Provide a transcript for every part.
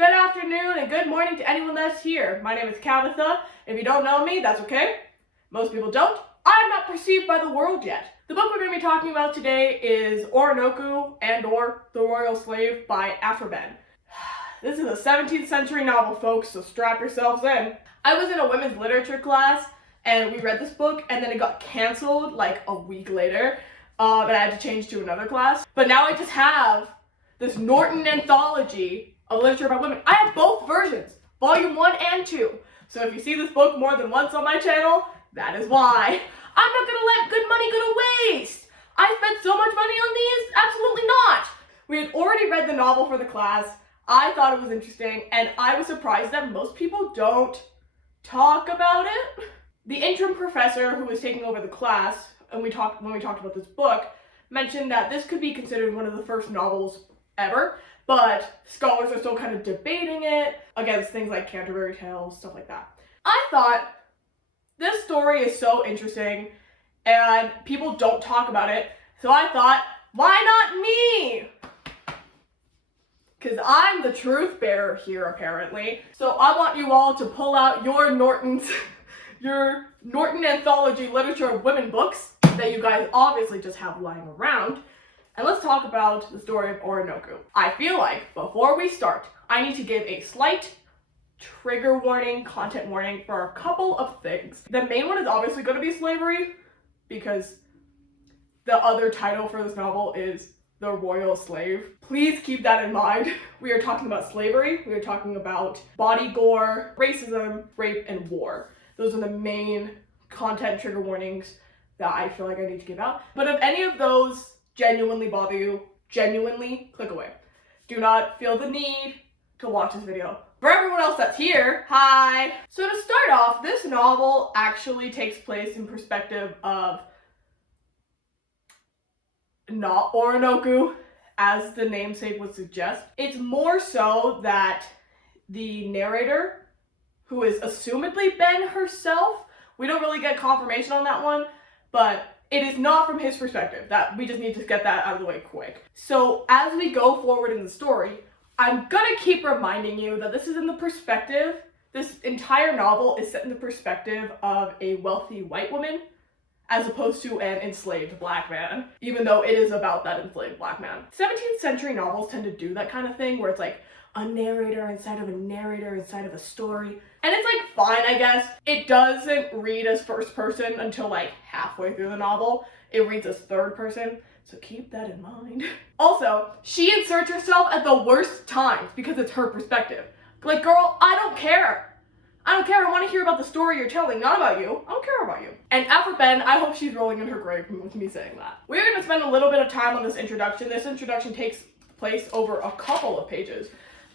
good afternoon, and good morning to anyone that's here. My name is Cabitha. If you don't know me, that's okay. Most people don't. I'm not perceived by the world yet. The book we're going to be talking about today is Oroonoko and/or The Royal Slave by Ben. This is a 17th century novel, folks, so strap yourselves in. I was in a women's literature class, and we read this book, and then it got canceled like a week later, and I had to change to another class. But now I just have this Norton anthology of literature about women. I have both versions, volume 1 and 2. So if you see this book more than once on my channel, that is why. I'm not gonna let good money go to waste. I spent so much money on these, absolutely not. We had already read the novel for the class. I thought it was interesting, and I was surprised that most people don't talk about it. The interim professor who was taking over the class, and when we talked about this book, mentioned that this could be considered one of the first novels ever, but scholars are still kind of debating it against things like Canterbury Tales, stuff like that. I thought this story is so interesting and people don't talk about it, so I thought, why not me? Because I'm the truth bearer here, apparently. So I want you all to pull out your Norton anthology literature of women books that you guys obviously just have lying around, and let's talk about the story of Oroonoko. I feel like before we start, I need to give a slight trigger warning, content warning for a couple of things. The main one is obviously going to be slavery, because the other title for this novel is The Royal Slave. Please keep that in mind. We are talking about slavery, we are talking about body gore, racism, rape, and war. Those are the main content trigger warnings that I feel like I need to give out. But if any of those genuinely bother you, genuinely click away. Do not feel the need to watch this video. For everyone else that's here, hi! So to start off, this novel actually takes place in perspective of not Oroonoko, as the namesake would suggest. It's more so that the narrator, who is assumedly Ben herself, we don't really get confirmation on that one, but it is not from his perspective. That we just need to get that out of the way quick. So as we go forward in the story, I'm gonna keep reminding you that this is in the perspective, this entire novel is set in the perspective of a wealthy white woman, as opposed to an enslaved black man, even though it is about that enslaved black man. 17th century novels tend to do that kind of thing, where it's like a narrator inside of a narrator inside of a story. And it's like fine, I guess. It doesn't read as first person until like halfway through the novel. It reads as third person, so keep that in mind. Also, she inserts herself at the worst times because it's her perspective. Like, girl, I don't care. I don't care. I want to hear about the story you're telling, not about you. I don't care about you. And after Ben, I hope she's rolling in her grave with me saying that. We're going to spend a little bit of time on this introduction. This introduction takes place over a couple of pages,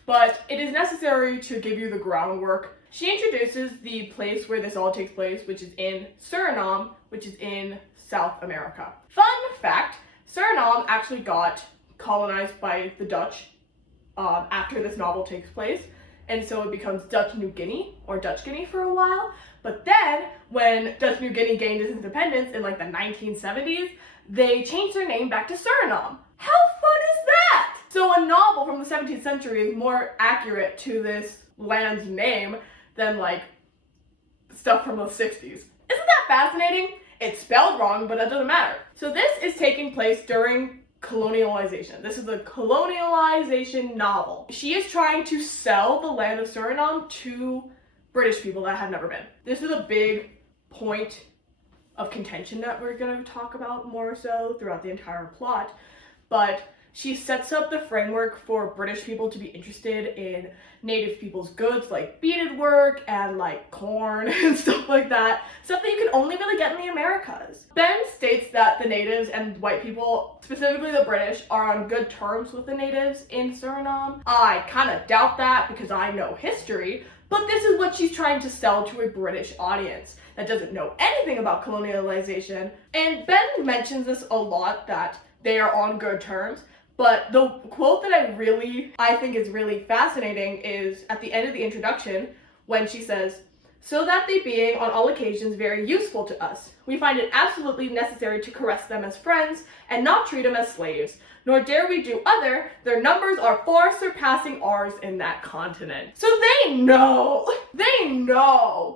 but it is necessary to give you the groundwork. She introduces the place where this all takes place, which is in Suriname, which is in South America. Fun fact, Suriname actually got colonized by the Dutch after this novel takes place, and so it becomes Dutch New Guinea, or Dutch Guinea for a while. But then, when Dutch New Guinea gained its independence in like the 1970s, they changed their name back to Suriname. How fun is that? So a novel from the 17th century is more accurate to this land's name than like stuff from the 60s. Isn't that fascinating? It's spelled wrong, but that doesn't matter. So this is taking place during colonialization. This is a colonialization novel. She is trying to sell the land of Suriname to British people that have never been. This is a big point of contention that we're going to talk about more so throughout the entire plot, but she sets up the framework for British people to be interested in native people's goods like beadwork and like corn and stuff like that. Stuff that you can only really get in the Americas. Ben states that the natives and white people, specifically the British, are on good terms with the natives in Suriname. I kind of doubt that because I know history, but this is what she's trying to sell to a British audience that doesn't know anything about colonialization. And Ben mentions this a lot, that they are on good terms. But the quote that I think is really fascinating is at the end of the introduction when she says, so that they being on all occasions very useful to us. We find it absolutely necessary to caress them as friends, and not treat them as slaves, nor dare we do other, their numbers are far surpassing ours in that continent. So they know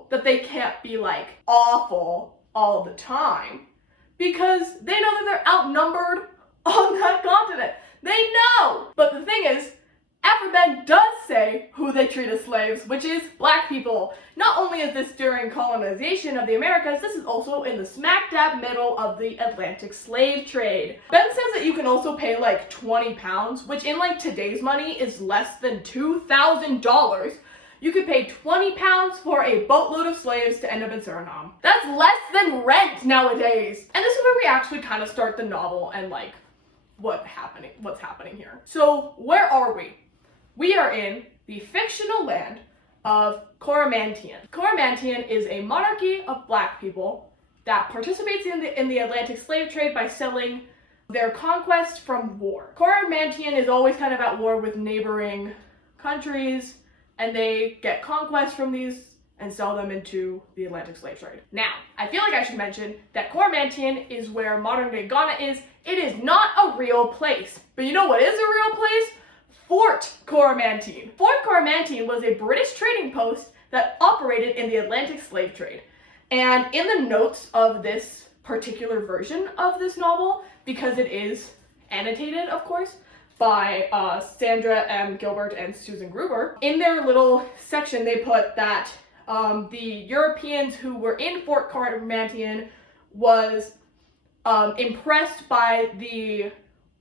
that they can't be like awful all the time, because they know that they're outnumbered on that continent. They know! But the thing is, AfroMen does say who they treat as slaves, which is black people. Not only is this during colonization of the Americas, this is also in the smack dab middle of the Atlantic slave trade. Ben says that you can also pay like 20 pounds, which in like today's money is less than $2,000. You could pay 20 pounds for a boatload of slaves to end up in Suriname. That's less than rent nowadays. And this is where we actually kind of start the novel and like what's happening here. So where are we? We are in the fictional land of Coromantien. Coromantien is a monarchy of black people that participates in the Atlantic slave trade by selling their conquest from war. Coromantien is always kind of at war with neighboring countries, and they get conquest from these and sell them into the Atlantic slave trade. Now, I feel like I should mention that Coromantien is where modern day Ghana is. It is not a real place. But you know what is a real place? Fort Coromantien. Fort Coromantien was a British trading post that operated in the Atlantic slave trade. And in the notes of this particular version of this novel, because it is annotated, of course, by Sandra M. Gilbert and Susan Gruber, in their little section they put that the Europeans who were in Fort Coromantien was impressed by the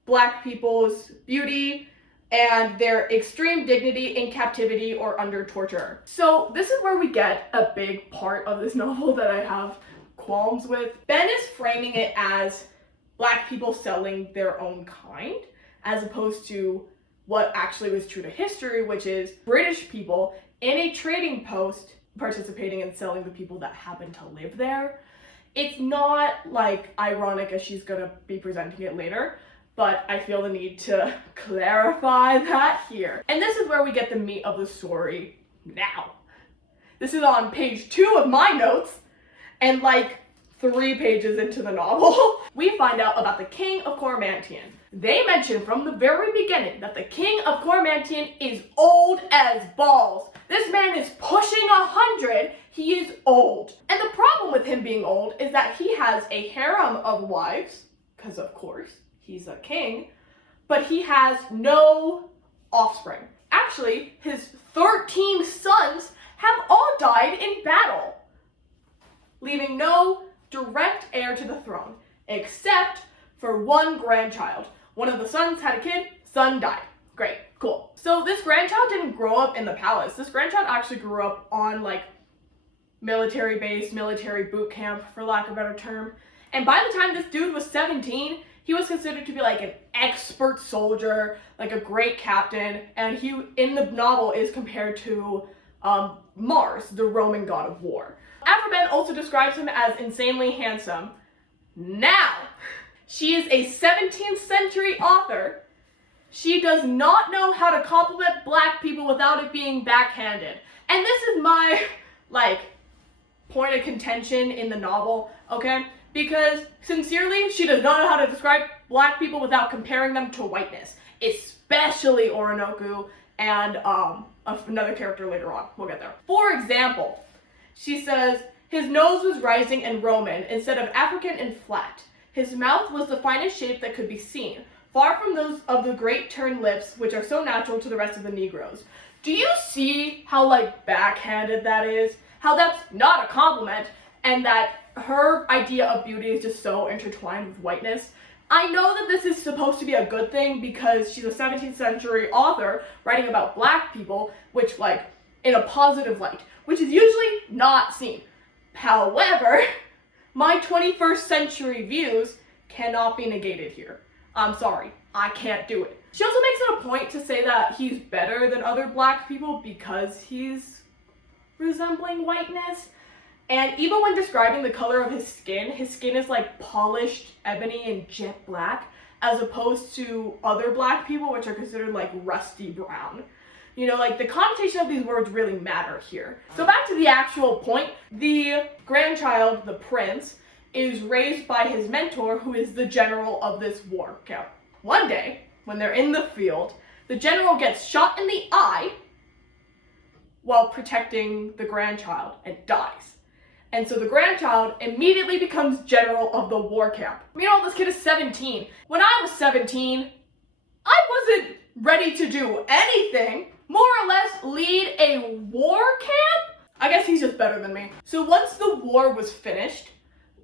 black people's beauty and their extreme dignity in captivity or under torture. So this is where we get a big part of this novel that I have qualms with. Ben is framing it as black people selling their own kind, as opposed to what actually was true to history, which is British people in a trading post participating in selling the people that happen to live there. It's not like ironic as she's gonna be presenting it later, but I feel the need to clarify that here. And this is where we get the meat of the story now. This is on page 2 of my notes, and like 3 pages into the novel, we find out about the King of Coromantien. They mention from the very beginning that the King of Coromantien is old as balls. This man is pushing 100. He is old. And the problem with him being old is that he has a harem of wives, because of course, he's a king, but he has no offspring. Actually, his 13 sons have all died in battle, leaving no direct heir to the throne, except for one grandchild. One of the sons had a kid, son died. Great, cool. So this grandchild didn't grow up in the palace. This grandchild actually grew up on like military base, military boot camp, for lack of a better term. And by the time this dude was 17, he was considered to be like an expert soldier, like a great captain, and he, in the novel, is compared to Mars, the Roman god of war. AfroMen also describes him as insanely handsome. Now, she is a 17th century author. She does not know how to compliment black people without it being backhanded. And this is my, like, point of contention in the novel, okay? Because, sincerely, she does not know how to describe black people without comparing them to whiteness. Especially Oroonoko and another character later on. We'll get there. For example, she says, his nose was rising and Roman instead of African and flat. His mouth was the finest shape that could be seen, far from those of the great turned lips which are so natural to the rest of the Negroes. Do you see how, like, backhanded that is? How that's not a compliment, and that her idea of beauty is just so intertwined with whiteness? I know that this is supposed to be a good thing because she's a 17th century author writing about black people, which, like, in a positive light, which is usually not seen. However, my 21st century views cannot be negated here. I'm sorry, I can't do it. She also makes it a point to say that he's better than other black people because he's resembling whiteness. And even when describing the color of his skin is like polished ebony and jet black, as opposed to other black people, which are considered like rusty brown. You know, like the connotation of these words really matter here. So back to the actual point, the grandchild, the prince, is raised by his mentor, who is the general of this war camp. One day, when they're in the field, the general gets shot in the eye while protecting the grandchild and dies. And so the grandchild immediately becomes general of the war camp. Meanwhile, this kid is 17. When I was 17, I wasn't ready to do anything, more or less lead a war camp? I guess he's just better than me. So once the war was finished,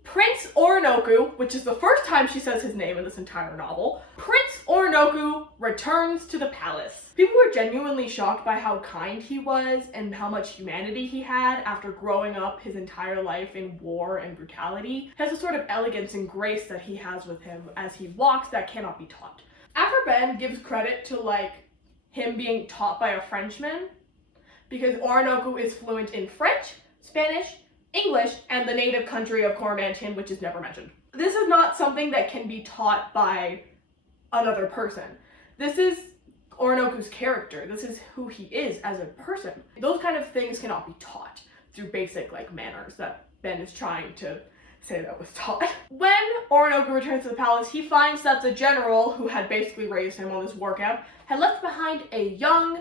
Prince Oroonoko, which is the first time she says his name in this entire novel, Prince Oroonoko returns to the palace. People were genuinely shocked by how kind he was and how much humanity he had after growing up his entire life in war and brutality. He has a sort of elegance and grace that he has with him as he walks that cannot be taught. After Ben gives credit to like him being taught by a Frenchman, because Oroonoko is fluent in French, Spanish, English, and the native country of Coromantine, which is never mentioned. This is not something that can be taught by another person. This is Oroonoko's character. This is who he is as a person. Those kind of things cannot be taught through basic like manners that Ben is trying to say that was taught. When Oroonoko returns to the palace, he finds that the general, who had basically raised him on this war camp, had left behind a young,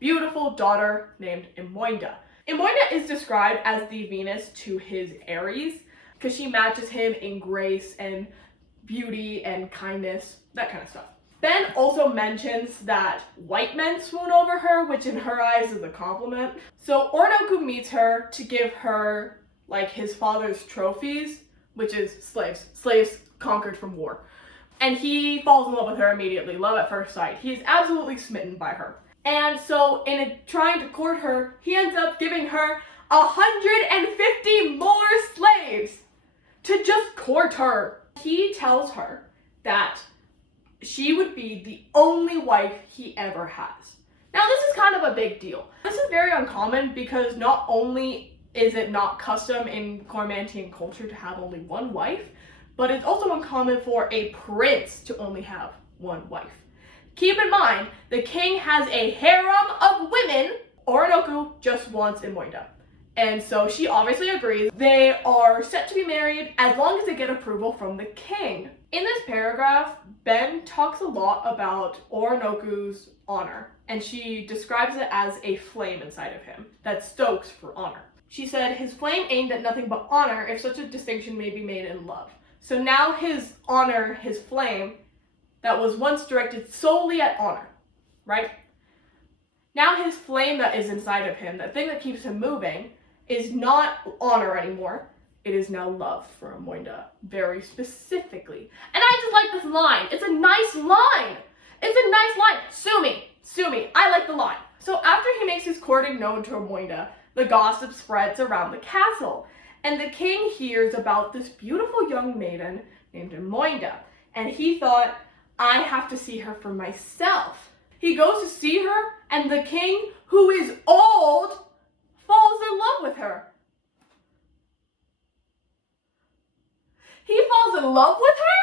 beautiful daughter named Imoinda. Imoinda is described as the Venus to his Aries because she matches him in grace and beauty and kindness, that kind of stuff. Ben also mentions that white men swoon over her, which in her eyes is a compliment. So Oroonoko meets her to give her like his father's trophies, which is slaves conquered from war. And he falls in love with her immediately, love at first sight. He is absolutely smitten by her. And so in trying to court her, he ends up giving her 150 more slaves to just court her. He tells her that she would be the only wife he ever has. Now this is kind of a big deal. This is very uncommon because not only is it not custom in Coromantine culture to have only one wife, but it's also uncommon for a prince to only have one wife. Keep in mind, the king has a harem of women. Oroonoko just wants Imoinda. And so she obviously agrees. They are set to be married as long as they get approval from the king. In this paragraph, Ben talks a lot about Oroonoko's honor, and she describes it as a flame inside of him that stokes for honor. She said, his flame aimed at nothing but honor, if such a distinction may be made in love. So now his honor, his flame, that was once directed solely at honor, right? Now his flame that is inside of him, that thing that keeps him moving, is not honor anymore. It is now love for Imoinda, very specifically. And I just like this line. It's a nice line. It's a nice line. Sue me. I like the line. So after he makes his courting known to Imoinda, the gossip spreads around the castle. And the king hears about this beautiful young maiden named Imoinda. And he thought, I have to see her for myself. He goes to see her, and the king, who is old, falls in love with her. He falls in love with her?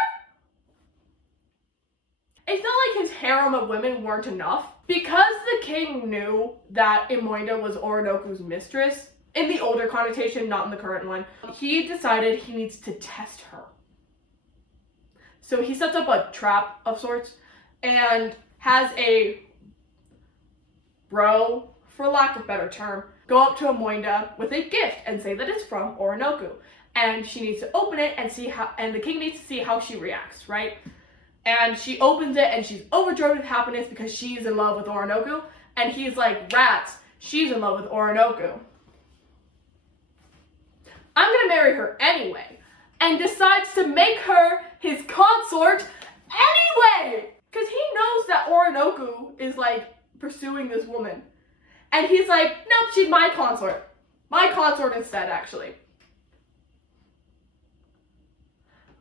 It's not like his harem of women weren't enough. Because the king knew that Imoinda was Oroonoko's mistress, in the older connotation, not in the current one, he decided he needs to test her. So he sets up a trap of sorts and has a bro, for lack of a better term, go up to Imoinda with a gift and say that it's from Oroonoko. And she needs to open it and see how, and the king needs to see how she reacts, right? And she opens it and she's overjoyed with happiness because she's in love with Oroonoko. And he's like, rats, she's in love with Oroonoko. I'm gonna marry her anyway. And decides to make her his consort anyway. Because he knows that Oroonoko is like pursuing this woman. And he's like, nope, she's my consort. My consort instead, actually.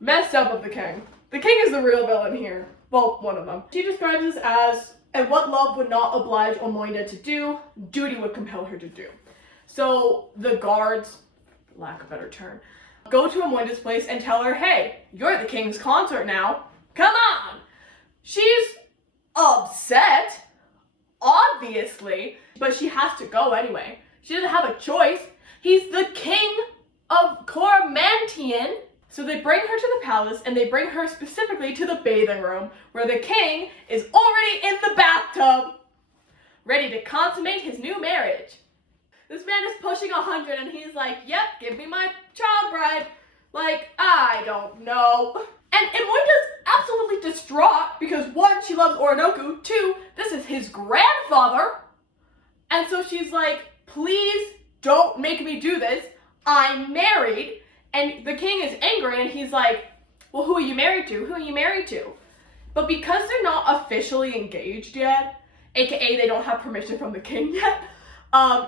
Messed up of the king. The king is the real villain here. Well, one of them. She describes this as, and what love would not oblige Imoinda to do, duty would compel her to do. So the guards, for lack of a better term, go to Imoinda's place and tell her, hey, you're the king's consort now. Come on. She's upset. obviously, but she has to go anyway. She doesn't have a choice. He's the king of Coromantien. So they bring her to the palace, and they bring her specifically to the bathing room, where the king is already in the bathtub, ready to consummate his new marriage. This man is pushing 100, and he's like, yep, give me my child bride. Like, I don't know. And Imoinda's absolutely distraught because, one, she loves Oroonoko, two, this is his grandfather. And so she's like, please don't make me do this. I'm married. And the king is angry, and he's like, well, who are you married to? Who are you married to? But because they're not officially engaged yet, aka they don't have permission from the king yet,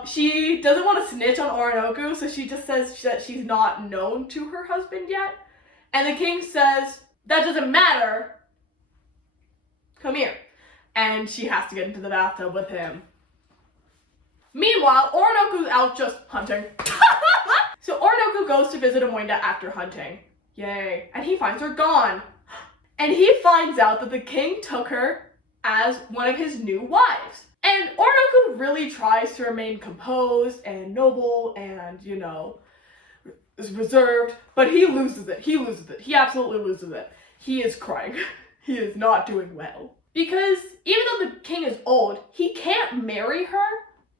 she doesn't want to snitch on Oroonoko, so she just says that she's not known to her husband yet. And the king says, that doesn't matter. Come here. And she has to get into the bathtub with him. Meanwhile, Oroonoko's out just hunting. So Oroonoko goes to visit Imoinda after hunting. Yay. And he finds her gone. And he finds out that the king took her as one of his new wives. And Oroonoko really tries to remain composed and noble and, you know, is reserved, but he loses it. He loses it. He absolutely loses it. He is crying. He is not doing well. Because even though the king is old, he can't marry her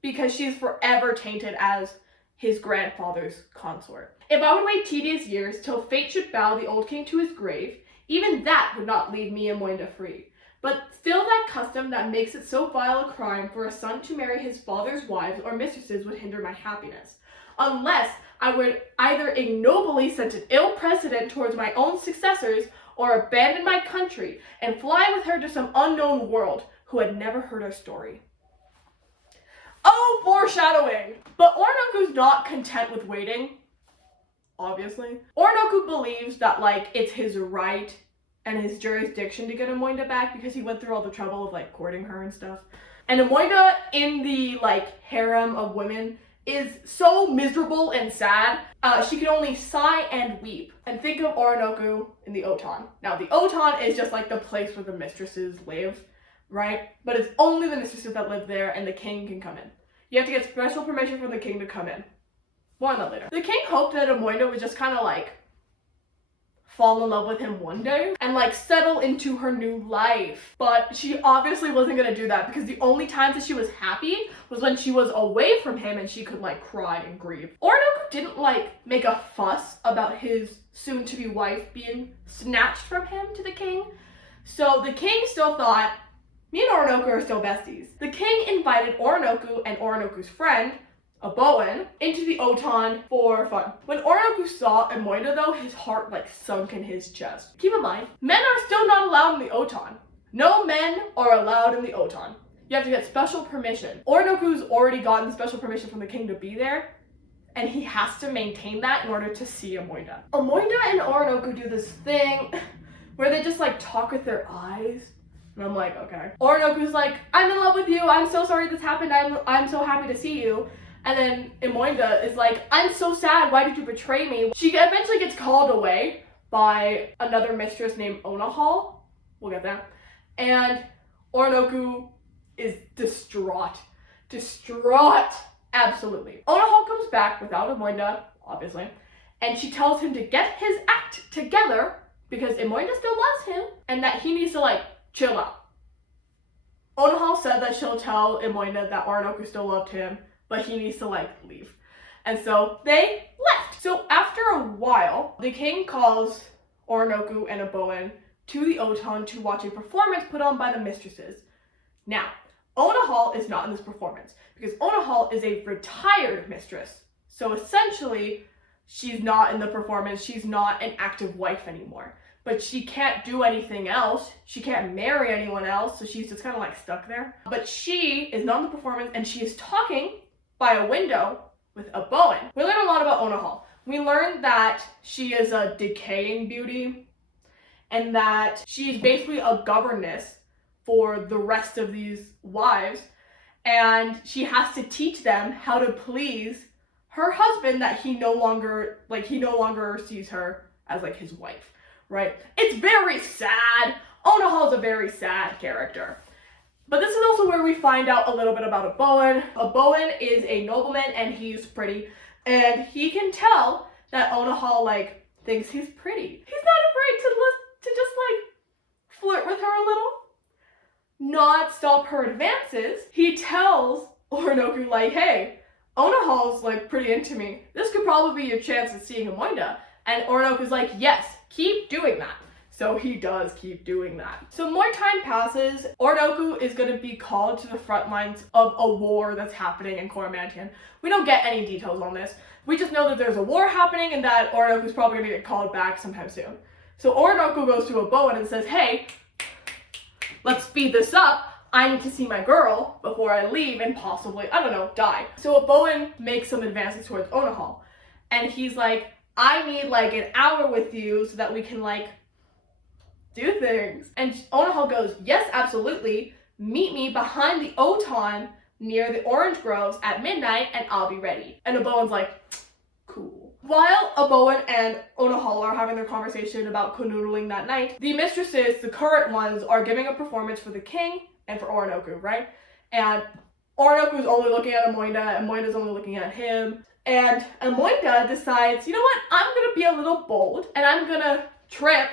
because she's forever tainted as his grandfather's consort. If I would wait tedious years till fate should bow the old king to his grave, even that would not leave me Imoinda free. But still that custom that makes it so vile a crime for a son to marry his father's wives or mistresses would hinder my happiness. Unless I would either ignobly set an ill precedent towards my own successors or abandon my country and fly with her to some unknown world who had never heard our story. Oh, foreshadowing! But Oroonoko's not content with waiting, obviously. Oroonoko believes that, like, it's his right and his jurisdiction to get Imoinda back because he went through all the trouble of, like, courting her and stuff. And Imoinda, in the, like, harem of women, is so miserable and sad. She can only sigh and weep. And think of Oroonoko in the Oton. Now, the Oton is just, like, the place where the mistresses live, right? But it's only the mistresses that live there, and the king can come in. You have to get special permission from the king to come in. More on that later. The king hoped that Imoinda would just kind of like fall in love with him one day and like settle into her new life. But she obviously wasn't gonna do that because the only times that she was happy was when she was away from him and she could like cry and grieve. Oroonoko didn't like make a fuss about his soon-to-be wife being snatched from him to the king. So the king still thought, me and Oroonoko are still besties. The king invited Oroonoko and Oroonoko's friend, a Bowen, into the Oton for fun. When Oroonoko saw Imoinda though, his heart like sunk in his chest. Keep in mind, men are still not allowed in the Oton. No men are allowed in the Oton. You have to get special permission. Oroonoko's already gotten special permission from the king to be there, and he has to maintain that in order to see Imoinda. Imoinda and Oroonoko do this thing where they just like talk with their eyes. And I'm like, okay. Oroonoko's like, I'm in love with you. I'm so sorry this happened. I'm so happy to see you. And then Imoinda is like, I'm so sad. Why did you betray me? She eventually gets called away by another mistress named Onahal. We'll get there. And Oroonoko is distraught. Distraught. Absolutely. Onahal comes back without Imoinda, obviously. And she tells him to get his act together because Imoinda still loves him and that he needs to like chill out. Onahal said that she'll tell Imoinda that Oroonoko still loved him, but he needs to like leave. And so they left. So after a while, the king calls Oroonoko and a Bowen to the Oton to watch a performance put on by the mistresses. Now, Onahal is not in this performance because Onahal is a retired mistress. So essentially, she's not in the performance. She's not an active wife anymore. But she can't do anything else. She can't marry anyone else, so she's just kind of like stuck there. But she is not in the performance, and she is talking by a window with a Bowen. We learn a lot about Onahal. We learn that she is a decaying beauty, and that she's basically a governess for the rest of these wives, and she has to teach them how to please her husband that he no longer sees her as like his wife. Right? It's very sad. Onahal's a very sad character. But this is also where we find out a little bit about a Bowen. A Bowen is a nobleman and he's pretty. And he can tell that Onahal, like, thinks he's pretty. He's not afraid to just, like, flirt with her a little. Not stop her advances. He tells Oroonoko, like, hey, Onahal's, like, pretty into me. This could probably be your chance at seeing Amoinda. And Oroonoko's like, yes, keep doing that. So he does keep doing that. So more time passes. Oroonoko is going to be called to the front lines of a war that's happening in Coromantien. We don't get any details on this. We just know that there's a war happening and that Oroonoko's probably going to get called back sometime soon. So Oroonoko goes to a Bowen and says, hey, let's speed this up. I need to see my girl before I leave and possibly, I don't know, die. So a Bowen makes some advances towards Onahal. And he's like, I need like an hour with you so that we can like do things. And Onahal goes, yes, absolutely. Meet me behind the Oton near the orange groves at midnight and I'll be ready. And a Bowen's like, cool. While a Bowen and Onahal are having their conversation about canoodling that night, the mistresses, the current ones, are giving a performance for the king and for Oroonoko, right? And Oronooko's only looking at Amoinda, Amoinda's only looking at him. And Amoinda decides, you know what, I'm gonna be a little bold and I'm gonna trip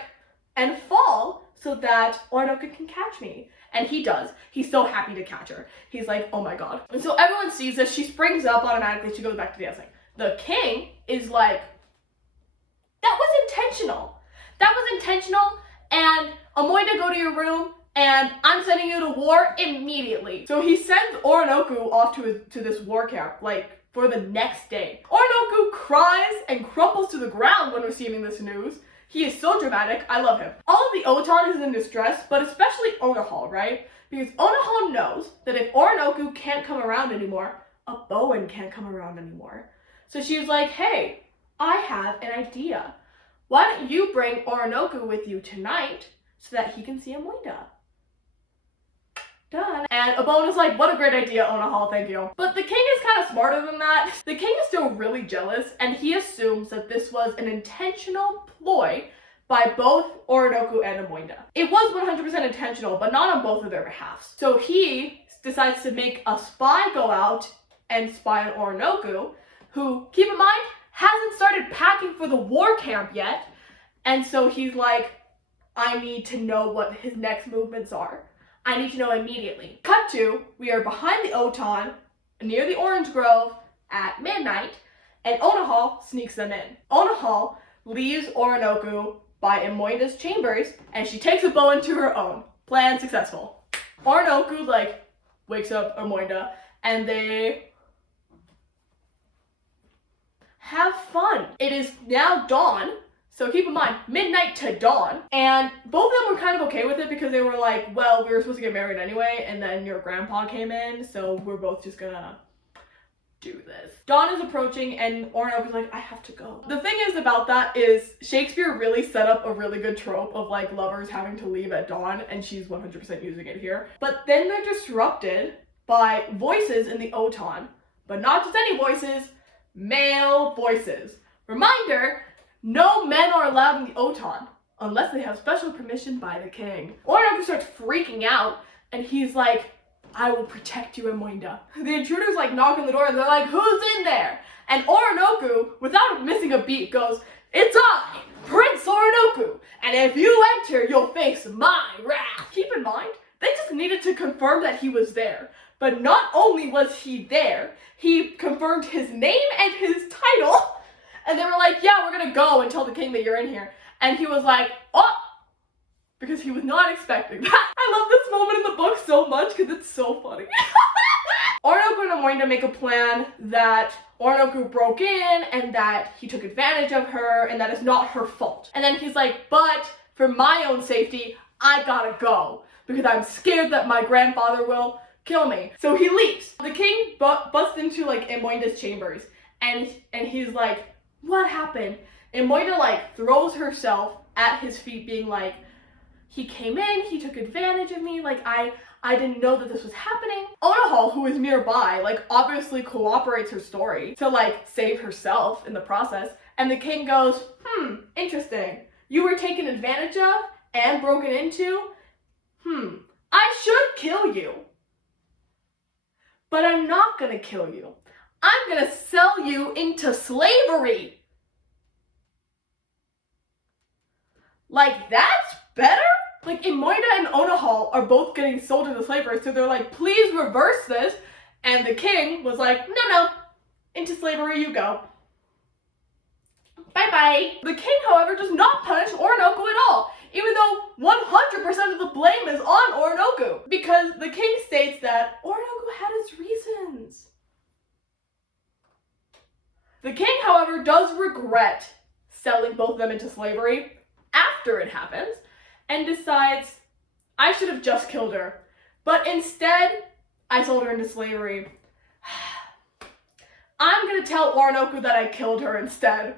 and fall so that Oroonoko can catch me. And he does. He's so happy to catch her. He's like, oh my god. And so everyone sees this. She springs up automatically. She goes back to dancing. The king is like, that was intentional. That was intentional. And Amoinda, go to your room. And I'm sending you to war immediately. So he sends Oroonoko off to this war camp, like, for the next day. Oroonoko cries and crumples to the ground when receiving this news. He is so dramatic. I love him. All of the Oton is in distress, but especially Onahal, right? Because Onahal knows that if Oroonoko can't come around anymore, a Bowen can't come around anymore. So she's like, hey, I have an idea. Why don't you bring Oroonoko with you tonight so that he can see Amoinda? Done. And a Bowen is like, what a great idea, Onahal, thank you. But the king is kind of smarter than that. The king is still really jealous, and he assumes that this was an intentional ploy by both Oroonoko and Amoinda. It was 100% intentional, but not on both of their behalfs. So he decides to make a spy go out and spy on Oroonoko, who, keep in mind, hasn't started packing for the war camp yet. And so he's like, I need to know what his next movements are. I need to know immediately. Cut to, we are behind the Oton, near the orange grove, at midnight, and Onahal sneaks them in. Onahal leaves Oroonoko by Amoinda's chambers, and she takes a Bowen to her own. Plan successful. Oroonoko, like, wakes up Amoinda, and they have fun. It is now dawn. So keep in mind, midnight to dawn. And both of them were kind of okay with it because they were like, well, we were supposed to get married anyway, and then your grandpa came in, so we're both just gonna do this. Dawn is approaching, and Oroonoko's like, I have to go. The thing is about that is Shakespeare really set up a really good trope of like lovers having to leave at dawn, and she's 100% using it here. But then they're disrupted by voices in the Oton. But not just any voices, male voices. Reminder, no men are allowed in the Oton unless they have special permission by the king. Oroonoko starts freaking out and he's like, I will protect you, Amoinda. The intruders like knock on the door and they're like, who's in there? And Oroonoko, without missing a beat, goes, it's I, Prince Oroonoko, and if you enter, you'll face my wrath. Keep in mind, they just needed to confirm that he was there. But not only was he there, he confirmed his name and his title. And they were like, yeah, we're gonna go and tell the king that you're in here. And he was like, oh, because he was not expecting that. I love this moment in the book so much because it's so funny. Oroonoko and Amoinda make a plan that Oroonoko broke in and that he took advantage of her and that it's not her fault. And then he's like, but for my own safety, I gotta go because I'm scared that my grandfather will kill me. So he leaves. The king busts into like Amoinda's chambers and he's like, what happened? And Amoinda like throws herself at his feet being like, he came in, he took advantage of me, like I didn't know that this was happening. Onahal, who is nearby, like obviously cooperates her story to like save herself in the process. And the king goes, interesting. You were taken advantage of and broken into? I should kill you. But I'm not gonna kill you. I'm gonna sell you into slavery. Like, that's better? Like, Imoida and Onahal are both getting sold into slavery, so they're like, please reverse this. And the king was like, no, into slavery you go. Bye-bye. The king, however, does not punish Oroonoko at all, even though 100% of the blame is on Oroonoko, because the king states that Oroonoko had his reasons. The king, however, does regret selling both of them into slavery after it happens, and decides, I should have just killed her, but instead, I sold her into slavery. I'm gonna tell Oroonoko that I killed her instead.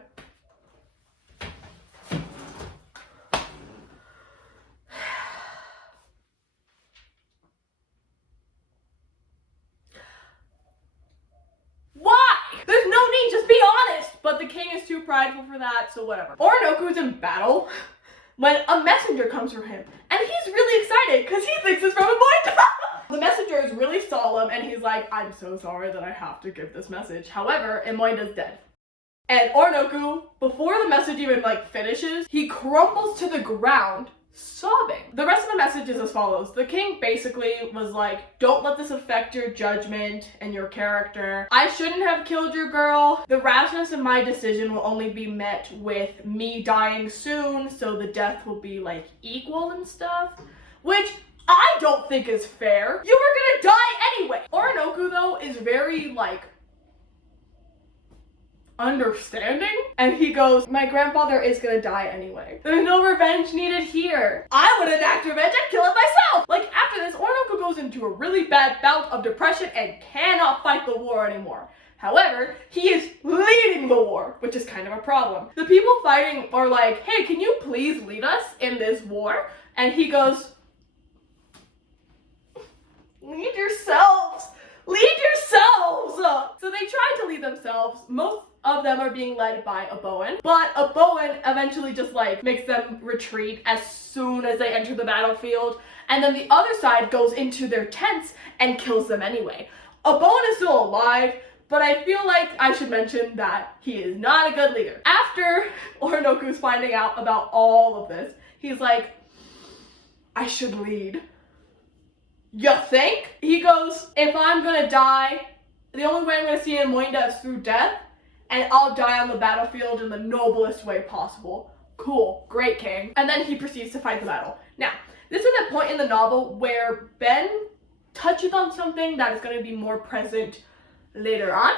There's no need, just be honest! But the king is too prideful for that, so whatever. Oroonoko is in battle when a messenger comes for him, and he's really excited because he thinks it's from Imoida. The messenger is really solemn, and he's like, I'm so sorry that I have to give this message. However, Imoida's dead. And Oroonoko, before the message even finishes, he crumbles to the ground, sobbing. The rest of the message is as follows. The king basically was like, don't let this affect your judgment and your character. I shouldn't have killed your girl. The rashness of my decision will only be met with me dying soon, so the death will be equal and stuff, which I don't think is fair. You were gonna die anyway. Oroonoko though is very understanding, and he goes, my grandfather is gonna die anyway. There's no revenge needed here. I would enact revenge and kill it myself. After this, Oroonoko goes into a really bad bout of depression and cannot fight the war anymore. However, he is leading the war, which is kind of a problem. The people fighting are like, hey, can you please lead us in this war? And he goes, lead yourselves! Lead yourselves! So they try to lead themselves. Most of them are being led by Aboan, but Aboan eventually just makes them retreat as soon as they enter the battlefield, and then the other side goes into their tents and kills them anyway. Aboan is still alive, but I feel like I should mention that he is not a good leader. After Oroonoko's finding out about all of this, he's like, I should lead. You think? He goes, if I'm gonna die, the only way I'm gonna see Imoida is through death, and I'll die on the battlefield in the noblest way possible. Cool, great king. And then he proceeds to fight the battle. Now, this is a point in the novel where Ben touches on something that is going to be more present later on,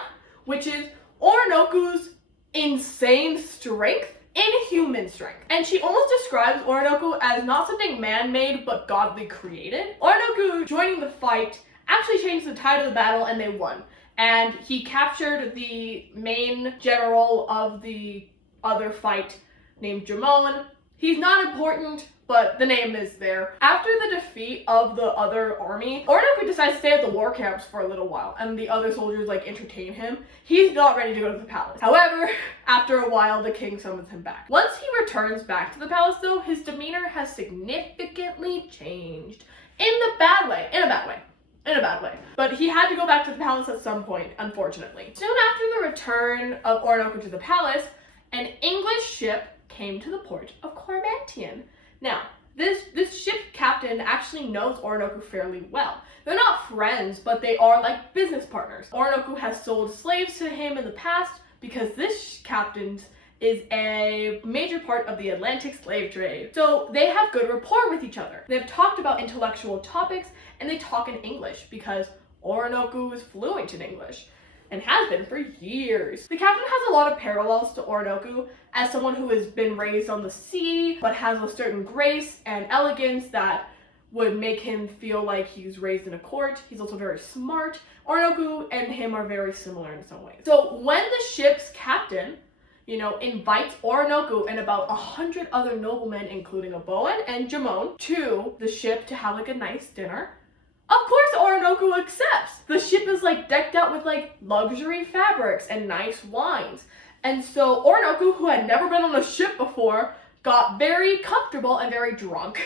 which is Oroonoko's insane strength, inhuman strength. And she almost describes Oroonoko as not something man-made, but godly created. Oroonoko joining the fight actually changed the tide of the battle, and they won. And he captured the main general of the other fight named Jamon. He's not important, but the name is there. After the defeat of the other army, Oroonoko decides to stay at the war camps for a little while, and the other soldiers entertain him. He's not ready to go to the palace. However, after a while, the king summons him back. Once he returns back to the palace though, his demeanor has significantly changed. In a bad way. But he had to go back to the palace at some point, unfortunately. Soon after the return of Oroonoko to the palace, an English ship came to the port of Cormantian. Now, this ship captain actually knows Oroonoko fairly well. They're not friends, but they are business partners. Oroonoko has sold slaves to him in the past because this captain is a major part of the Atlantic slave trade. So they have good rapport with each other. They've talked about intellectual topics, and they talk in English because Oroonoko is fluent in English and has been for years. The captain has a lot of parallels to Oroonoko as someone who has been raised on the sea but has a certain grace and elegance that would make him feel like he's raised in a court. He's also very smart. Oroonoko and him are very similar in some ways. So when the ship's captain invites Oroonoko and about 100 other noblemen, including Aboan and Jamon, to the ship to have a nice dinner, of course Oroonoko accepts. The ship is decked out with luxury fabrics and nice wines. And so Oroonoko, who had never been on a ship before, got very comfortable and very drunk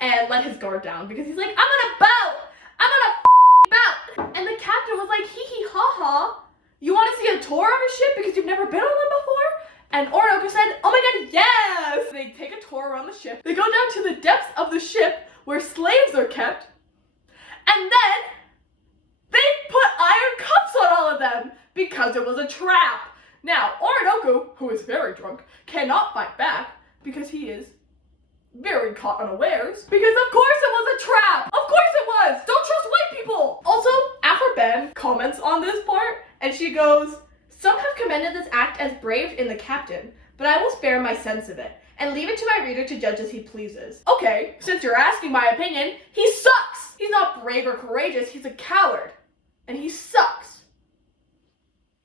and let his guard down because he's like, I'm on a boat! I'm on a about. And the captain was like, hee hee ha ha. You want to see a tour of a ship because you've never been on one before? And Oroonoko said, oh my god, yes! They take a tour around the ship. They go down to the depths of the ship where slaves are kept. And then they put iron cuffs on all of them because it was a trap. Now, Oroonoko, who is very drunk, cannot fight back because he is very caught unawares. Because of course it was a trap! Of course it was! Don't trust white people! Also, Ben comments on this part, and she goes, some have commended this act as brave in the captain, but I will spare my sense of it, and leave it to my reader to judge as he pleases. Okay, since you're asking my opinion, he sucks! He's not brave or courageous, he's a coward. And he sucks.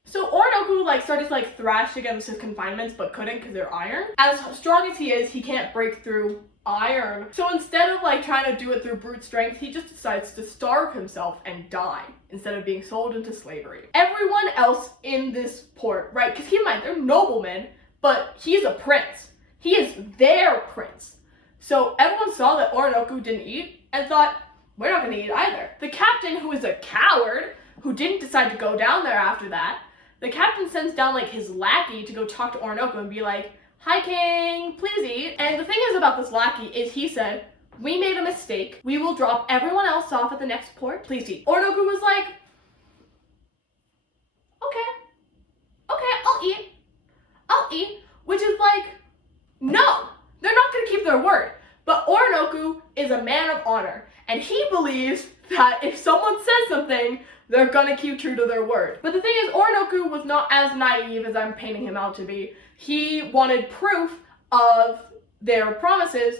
So Oroonoko started to thrash against his confinements, but couldn't because they're iron. As strong as he is, he can't break through iron. So instead of trying to do it through brute strength, he just decides to starve himself and die instead of being sold into slavery. Everyone else in this port, right? Because keep in mind, they're noblemen, but he's a prince. He is their prince. So everyone saw that Oroonoko didn't eat and thought, we're not going to eat either. The captain, who is a coward, who didn't decide to go down there after that, the captain sends down his lackey to go talk to Oroonoko and be like, hi king, please eat. And the thing is about this lackey is he said, we made a mistake. We will drop everyone else off at the next port. Please eat. Oroonoko was like, okay, I'll eat. Which is no, they're not gonna keep their word. But Oroonoko is a man of honor, and he believes that if someone says something, they're gonna keep true to their word. But the thing is, Oroonoko was not as naive as I'm painting him out to be. He wanted proof of their promises,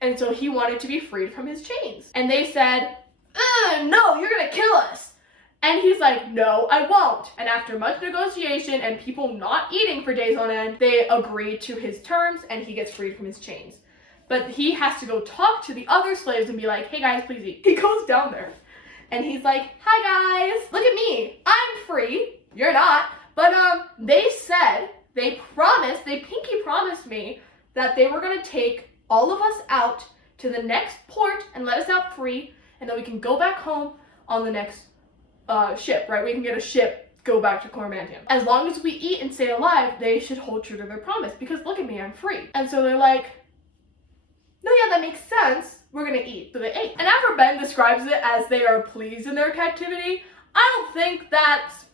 and so he wanted to be freed from his chains. And they said, no, you're gonna kill us. And he's like, no, I won't. And after much negotiation and people not eating for days on end, they agree to his terms and he gets freed from his chains. But he has to go talk to the other slaves and be like, hey guys, please eat. He goes down there and he's like, hi guys, look at me. I'm free. You're not. But they said, they pinky promised me that they were gonna take all of us out to the next port and let us out free, and then we can go back home on the next ship, right? We can get a ship, go back to Coromanthium. As long as we eat and stay alive, they should hold true to their promise, because look at me, I'm free. And so they're like, no, yeah, that makes sense. We're gonna eat. So they ate. And after Ben describes it as they are pleased in their captivity, I don't think that's...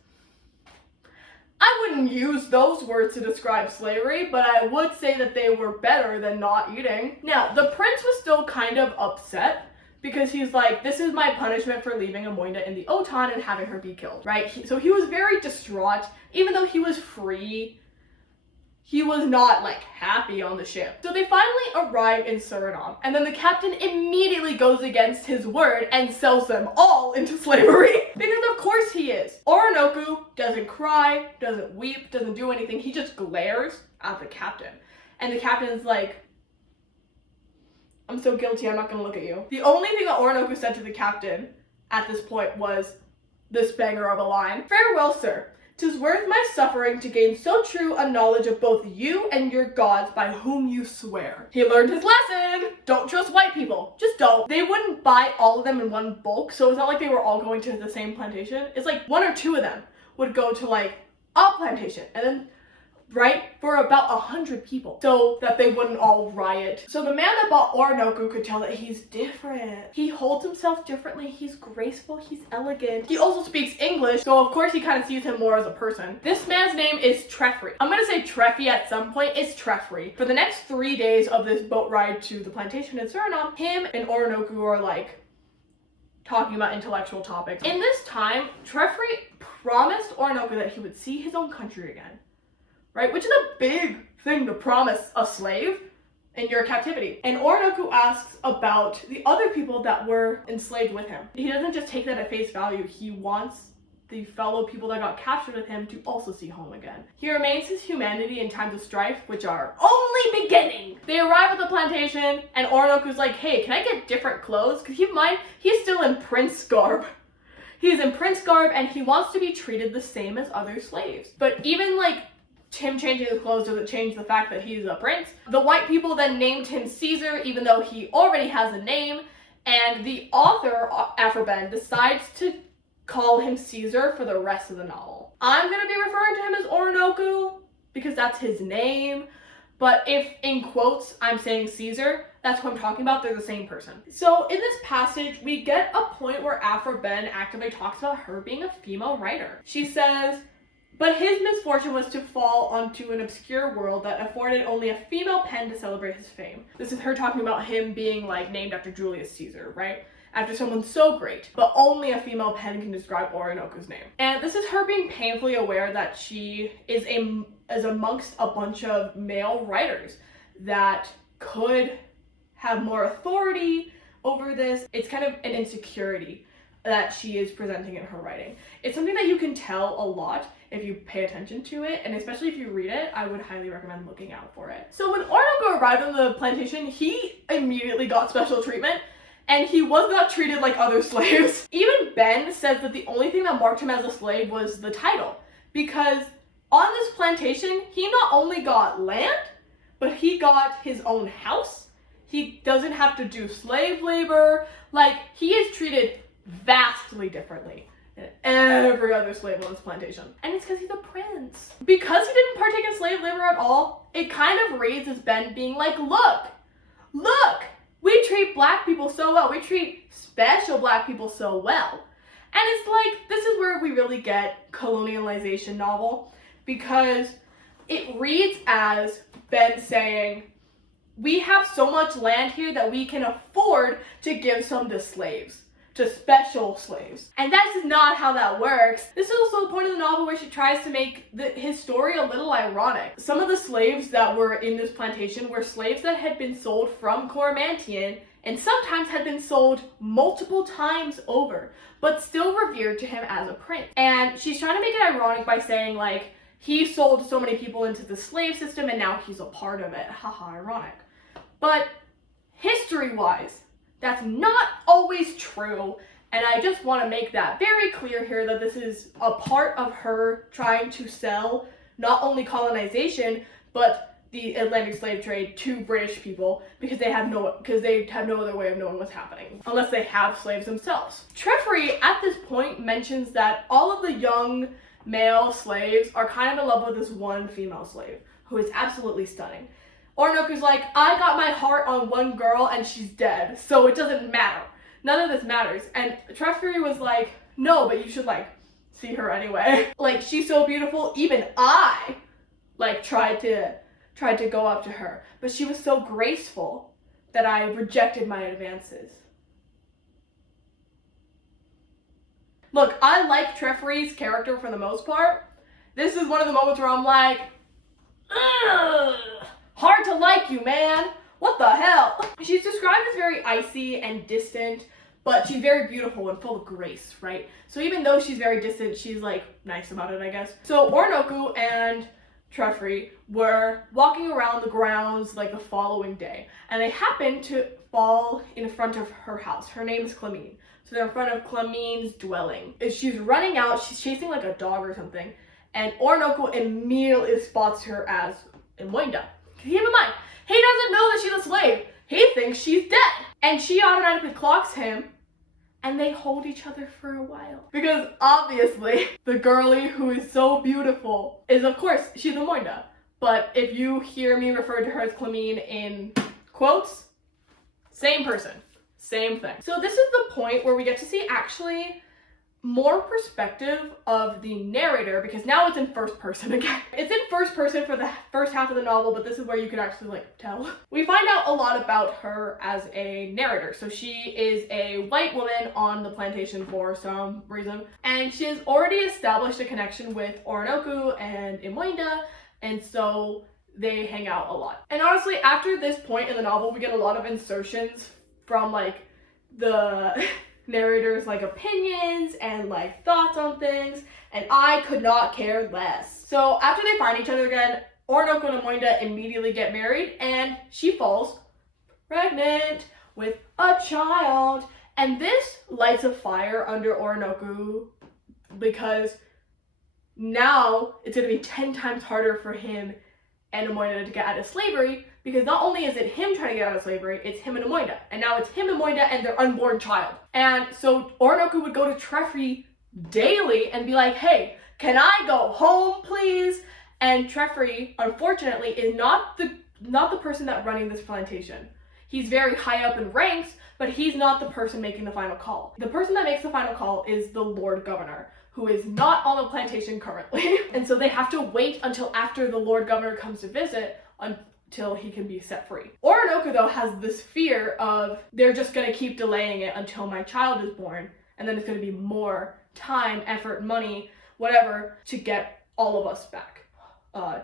I wouldn't use those words to describe slavery, but I would say that they were better than not eating. Now, the prince was still kind of upset because he's like, this is my punishment for leaving Amoinda in the Otan and having her be killed, right? So he was very distraught. Even though he was free, he was not happy on the ship. So they finally arrive in Suriname, and then the captain immediately goes against his word and sells them all into slavery. Because of course he is. Oroonoko doesn't cry, doesn't weep, doesn't do anything. He just glares at the captain. And the captain's like, I'm so guilty, I'm not gonna look at you. The only thing that Oroonoko said to the captain at this point was this banger of a line. Farewell, sir. 'Tis worth my suffering to gain so true a knowledge of both you and your gods by whom you swear. He learned his lesson. Don't trust white people. Just don't. They wouldn't buy all of them in one bulk, so it's not like they were all going to the same plantation. It's one or two of them would go to a plantation, and then right, for about 100 people, so that they wouldn't all riot. So the man that bought Oroonoko could tell that he's different. He holds himself differently, he's graceful, he's elegant. He also speaks English, so of course he kind of sees him more as a person. This man's name is Treffry. I'm gonna say Treffy at some point. It's Treffry. For the next 3 days of this boat ride to the plantation in Suriname, him and Oroonoko are talking about intellectual topics. In this time, Treffry promised Oroonoko that he would see his own country again. Right? Which is a big thing to promise a slave in your captivity. And Oroonoko asks about the other people that were enslaved with him. He doesn't just take that at face value. He wants the fellow people that got captured with him to also see home again. He remains his humanity in times of strife, which are only beginning. They arrive at the plantation, and Oroonoko's like, hey, can I get different clothes? Because keep in mind, he's still in prince garb. He's in prince garb, and he wants to be treated the same as other slaves. But even him changing his clothes doesn't change the fact that he's a prince. The white people then named him Caesar, even though he already has a name, and the author, Ben, decides to call him Caesar for the rest of the novel. I'm gonna be referring to him as Oroonoko because that's his name, but if in quotes I'm saying Caesar, that's who I'm talking about. They're the same person. So in this passage, we get a point where Afra Ben actively talks about her being a female writer. She says, but his misfortune was to fall onto an obscure world that afforded only a female pen to celebrate his fame. This is her talking about him being like named after Julius Caesar, right? After someone so great, but only a female pen can describe Oroonoko's name. And this is her being painfully aware that she is amongst a bunch of male writers that could have more authority over this. It's kind of an insecurity that she is presenting in her writing. It's something that you can tell a lot if you pay attention to it, and especially if you read it, I would highly recommend looking out for it. So when Oroonoko arrived on the plantation, he immediately got special treatment, and he was not treated like other slaves. Even Ben says that the only thing that marked him as a slave was the title, because on this plantation, he not only got land, but he got his own house. He doesn't have to do slave labor. Like, he is treated vastly differently than every other slave on this plantation. And it's because he's a prince. Because he didn't partake in slave labor at all, it kind of reads as Ben being like, look, we treat black people so well. We treat special black people so well. And it's like, this is where we really get colonialization novel, because it reads as Ben saying, we have so much land here that we can afford to give some to slaves, to special slaves. And that's not how that works. This is also the point of the novel where she tries to make his story a little ironic. Some of the slaves that were in this plantation were slaves that had been sold from Coromantien and sometimes had been sold multiple times over, but still revered to him as a prince. And she's trying to make it ironic by saying, like, he sold so many people into the slave system and now he's a part of it. Haha, ironic. But history-wise, that's not always true, and I just want to make that very clear here that this is a part of her trying to sell not only colonization, but the Atlantic slave trade to British people because they have no other way of knowing what's happening, unless they have slaves themselves. Trefry, at this point, mentions that all of the young male slaves are kind of in love with this one female slave, who is absolutely stunning. Oroonoko's like, I got my heart on one girl and she's dead, so it doesn't matter. None of this matters. And Trefry was like, no, but you should, like, see her anyway. Like, she's so beautiful, even I, like, tried to go up to her. But she was so graceful that I rejected my advances. Look, I like Trefry's character for the most part. This is one of the moments where I'm like, ugh. Hard to like you, man. What the hell? She's described as very icy and distant, but she's very beautiful and full of grace, right? So even though she's very distant, she's like nice about it, I guess. So Oroonoko and Trefry were walking around the grounds like the following day, and they happened to fall in front of her house. Her name is Clamine. So they're in front of Clamine's dwelling. She's running out, she's chasing like a dog or something, and Oroonoko immediately spots her as Imoinda. Keep in mind, he doesn't know that she's a slave. He thinks she's dead. And she automatically clocks him, and they hold each other for a while. Because obviously, the girlie who is so beautiful is, of course, she's Imoinda. But if you hear me refer to her as Clamine in quotes, same person, same thing. So this is the point where we get to see actually more perspective of the narrator, because now it's in first person again. It's in first person for the first half of the novel, but this is where you can actually like tell. We find out a lot about her as a narrator. So she is a white woman on the plantation for some reason, and she has already established a connection with Oroonoko and Imoinda, and so they hang out a lot. And honestly, after this point in the novel, we get a lot of insertions from like the narrator's like opinions and like thoughts on things, and I could not care less. So after they find each other again, Oroonoko and Imoinda immediately get married, and she falls pregnant with a child. And this lights a fire under Oroonoko, because now it's going to be 10 times harder for him and Imoinda to get out of slavery, because not only is it him trying to get out of slavery, it's him and Imoinda. And now it's him, Imoinda, and their unborn child. And so Oroonoko would go to Trefry daily and be like, hey, can I go home, please? And Treffry, unfortunately, is not the person that's running this plantation. He's very high up in ranks, but he's not the person making the final call. The person that makes the final call is the Lord Governor, who is not on the plantation currently. And so they have to wait until after the Lord Governor comes to visit until he can be set free. Oroonoko, though, has this fear of they're just gonna keep delaying it until my child is born, and then it's gonna be more time, effort, money, whatever, to get all of us back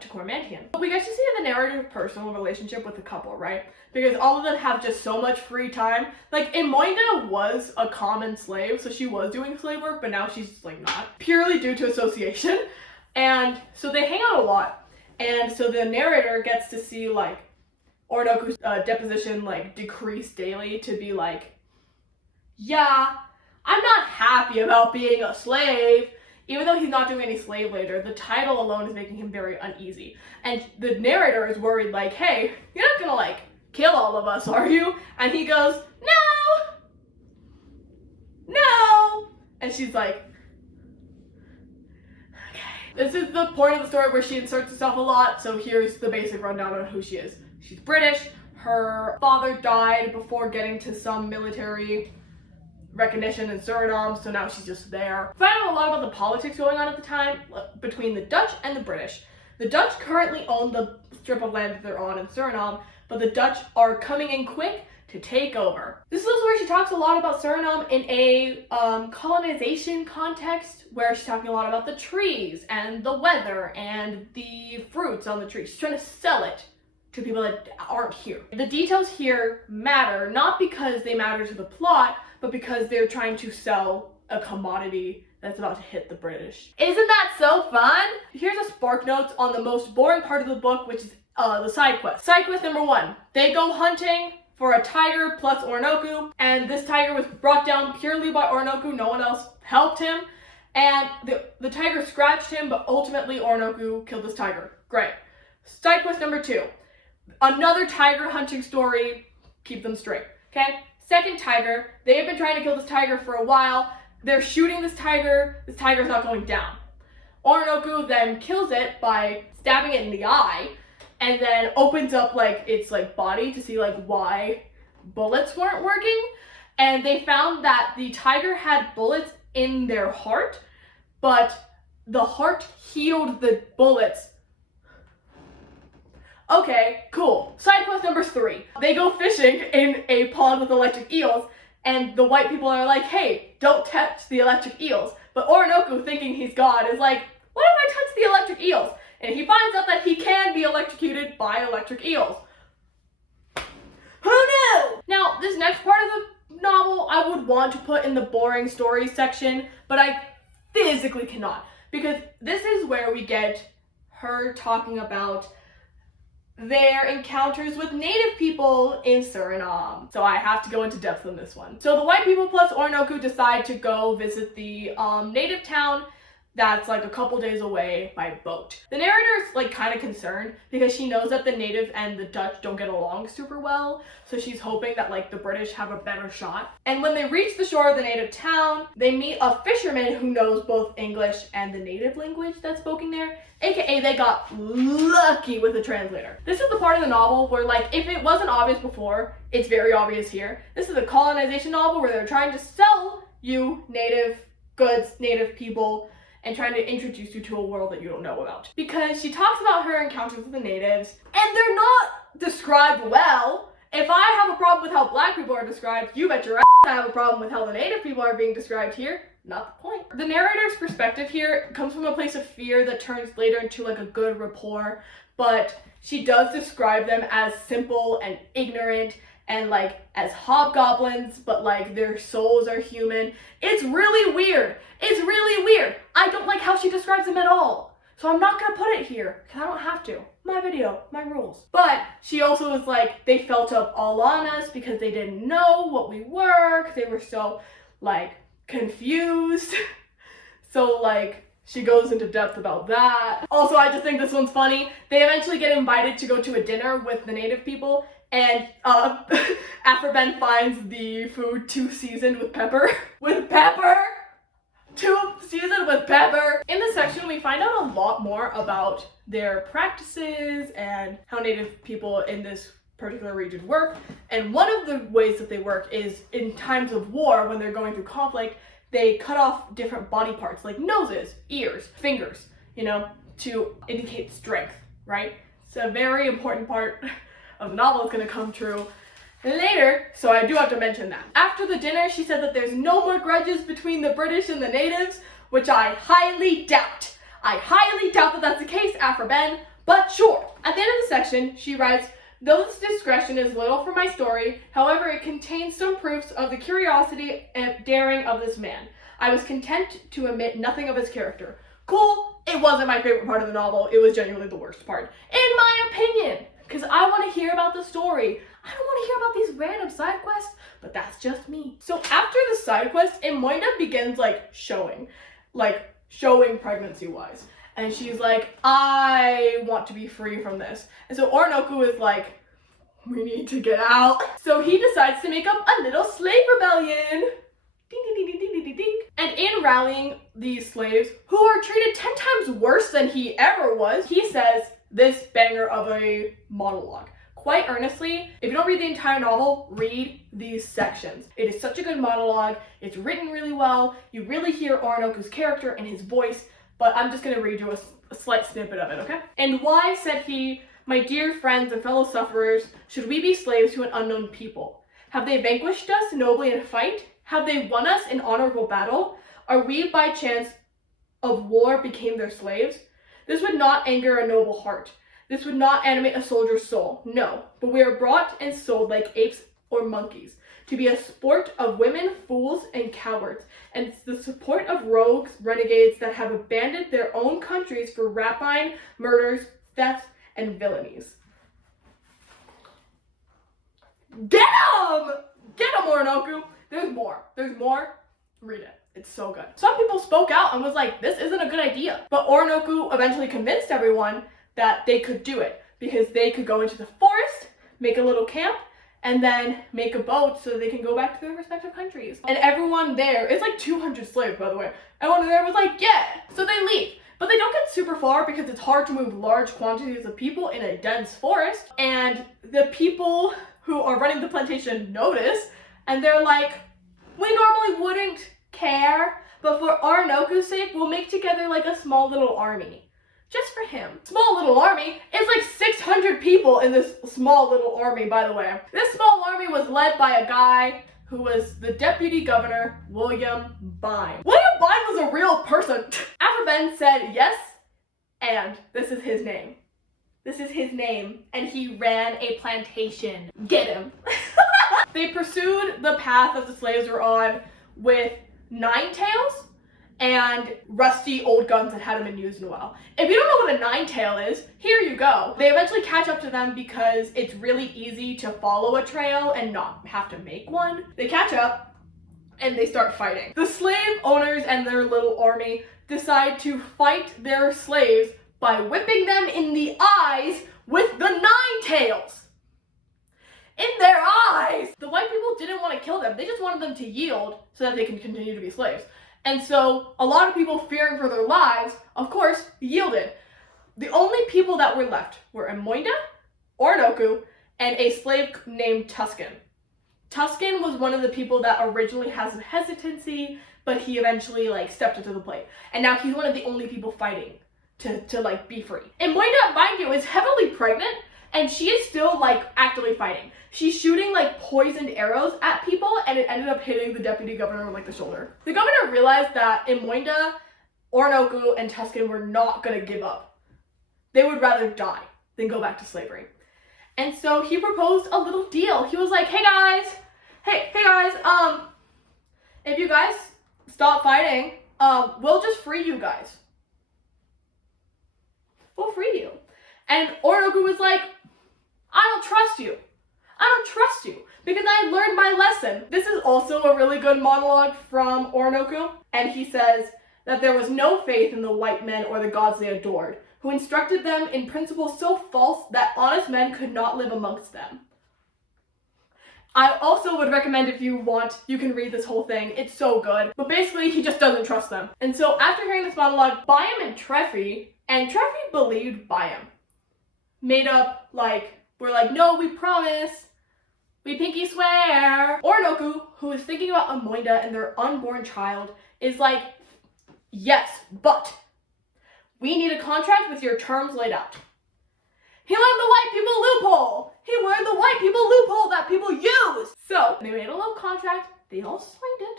to Cormantian. We get to see the narrative personal relationship with the couple, right? Because all of them have just so much free time. Like, Imoinda was a common slave, so she was doing slave work, but now she's like not, purely due to association. And so they hang out a lot. And so the narrator gets to see like Oroonoko's deposition like decrease daily to be like, yeah, I'm not happy about being a slave. Even though he's not doing any slave labor, the title alone is making him very uneasy. And the narrator is worried like, hey, you're not gonna like kill all of us, are you? And he goes, no. And she's like, okay. This is the point of the story where she inserts herself a lot. So here's the basic rundown on who she is. She's British. Her father died before getting to some military recognition in Suriname, so now she's just there. Find out a lot about the politics going on at the time between the Dutch and the British. The Dutch currently own the strip of land that they're on in Suriname, but the Dutch are coming in quick to take over. This is also where she talks a lot about Suriname in a colonization context, where she's talking a lot about the trees and the weather and the fruits on the trees. She's trying to sell it to people that aren't here. The details here matter, not because they matter to the plot, but because they're trying to sell a commodity that's about to hit the British. Isn't that so fun? Here's a spark notes on the most boring part of the book, which is the side quest. Side quest number 1. They go hunting for a tiger plus Oroonoko, and this tiger was brought down purely by Oroonoko. No one else helped him. And the tiger scratched him, but ultimately Oroonoko killed this tiger. Great. Side quest number 2. Another tiger hunting story. Keep them straight, okay? Second tiger, they have been trying to kill this tiger for a while. They're shooting this tiger's not going down. Oroonoko then kills it by stabbing it in the eye, and then opens up like its like body to see like why bullets weren't working. And they found that the tiger had bullets in their heart, but the heart healed the bullets. Okay, cool. Side quest number 3. They go fishing in a pond with electric eels, and the white people are like, hey, don't touch the electric eels. But Oroonoko, thinking he's God, is like, what if I touch the electric eels? And he finds out that he can be electrocuted by electric eels. Who knew? Now, this next part of the novel I would want to put in the boring stories section, but I physically cannot. Because this is where we get her talking about their encounters with native people in Suriname. So I have to go into depth on this one. So the white people plus Oroonoko decide to go visit the native town that's like a couple days away by boat. The narrator is like kind of concerned because she knows that the native and the Dutch don't get along super well, so she's hoping that like the British have a better shot. And when they reach the shore of the native town, they meet a fisherman who knows both English and the native language that's spoken there, aka they got lucky with a translator. This is the part of the novel where like if it wasn't obvious before, it's very obvious here. This is a colonization novel where they're trying to sell you native goods, native people, and trying to introduce you to a world that you don't know about. Because she talks about her encounters with the natives, and they're not described well. If I have a problem with how black people are described, you bet your ass I have a problem with how the native people are being described here. Not the point. The narrator's perspective here comes from a place of fear that turns later into like a good rapport, but she does describe them as simple and ignorant and like as hobgoblins, but like their souls are human. It's really weird. It's really weird. I don't like how she describes them at all. So I'm not gonna put it here, because I don't have to. My video, my rules. But she also was like, they felt up all on us because they didn't know what we were, because they were so like confused. So like, she goes into depth about that. Also, I just think this one's funny. They eventually get invited to go to a dinner with the native people, and after Ben finds the food too seasoned with pepper. With pepper! to season with pepper. In this section, we find out a lot more about their practices and how Native people in this particular region work. And one of the ways that they work is in times of war, when they're going through conflict, they cut off different body parts like noses, ears, fingers, you know, to indicate strength, right? It's a very important part of the novel. It's going to come true later, so I do have to mention that. After the dinner, she said that there's no more grudges between the British and the natives, which I highly doubt. I highly doubt that that's the case, Afro-Ben, but sure. At the end of the section, she writes, though this discretion is little for my story, however, it contains some proofs of the curiosity and daring of this man. I was content to omit nothing of his character. Cool, it wasn't my favorite part of the novel. It was genuinely the worst part, in my opinion, because I want to hear about the story. I don't want to hear about these random side quests, but that's just me. So after the side quest, Imoinda begins showing pregnancy-wise. And she's like, I want to be free from this. And so Oroonoko is like, we need to get out. So he decides to make up a little slave rebellion. Ding, ding, ding, ding, ding, ding, ding. And in rallying these slaves, who are treated 10 times worse than he ever was, he says this banger of a monologue. Quite earnestly, if you don't read the entire novel, read these sections. It is such a good monologue. It's written really well. You really hear Oroonoko's character and his voice, but I'm just going to read you a slight snippet of it, okay? And why, said he, my dear friends and fellow sufferers, should we be slaves to an unknown people? Have they vanquished us nobly in a fight? Have they won us in honorable battle? Are we by chance of war became their slaves? This would not anger a noble heart. This would not animate a soldier's soul, no, but we are brought and sold like apes or monkeys, to be a sport of women, fools, and cowards, and the support of rogues, renegades that have abandoned their own countries for rapine, murders, thefts, and villainies. Get 'em! Get 'em, Oroonoko! There's more. There's more. Read it. It's so good. Some people spoke out and was like, this isn't a good idea. But Oroonoko eventually convinced everyone that they could do it because they could go into the forest, make a little camp, and then make a boat so that they can go back to their respective countries. And everyone there, it's like 200 slaves, by the way. Everyone there was like, yeah. So they leave. But they don't get super far because it's hard to move large quantities of people in a dense forest. And the people who are running the plantation notice, and they're like, we normally wouldn't care, but for Oroonoko's sake, we'll make together like a small little army. Just for him. Small little army is like 600 people in this small little army, by the way. This small army was led by a guy who was the deputy governor, William Byne. William Byne was a real person. Afro-Ben said yes, and this is his name. This is his name, and he ran a plantation. Get him. They pursued the path that the slaves were on with 9 tails and rusty old guns that hadn't been used in a while. If you don't know what a 9-tail is, here you go. They eventually catch up to them because it's really easy to follow a trail and not have to make one. They catch up and they start fighting. The slave owners and their little army decide to fight their slaves by whipping them in the eyes with the 9 tails. In their eyes! The white people didn't want to kill them. They just wanted them to yield so that they can continue to be slaves. And so a lot of people fearing for their lives, of course, yielded. The only people that were left were Imoinda, Oroonoko, and a slave named Tuscan. Tuscan was one of the people that originally has some hesitancy, but he eventually stepped up to the plate. And now he's one of the only people fighting to be free. Imoinda, mind you, is heavily pregnant, and she is still actively fighting. She's shooting poisoned arrows at people, and it ended up hitting the deputy governor on the shoulder. The governor realized that Imoinda, Oroonoko, and Tuscan were not gonna give up. They would rather die than go back to slavery. And so he proposed a little deal. He was like, hey guys, if you guys stop fighting, we'll just free you guys. We'll free you. And Oroonoko was like, I don't trust you. I don't trust you because I learned my lesson. This is also a really good monologue from Oroonoko. And he says that there was no faith in the white men or the gods they adored, who instructed them in principles so false that honest men could not live amongst them. I also would recommend, if you want, you can read this whole thing. It's so good. But basically, he just doesn't trust them. And so after hearing this monologue, Byam and Treffy believed Byam. Made up, like, we're like, no, we promise. We pinky swear. Oroonoko, who is thinking about Amoinda and their unborn child, is like, yes, but we need a contract with your terms laid out. He learned the white people loophole. He learned the white people loophole that people use. So they made a little contract. They all signed it.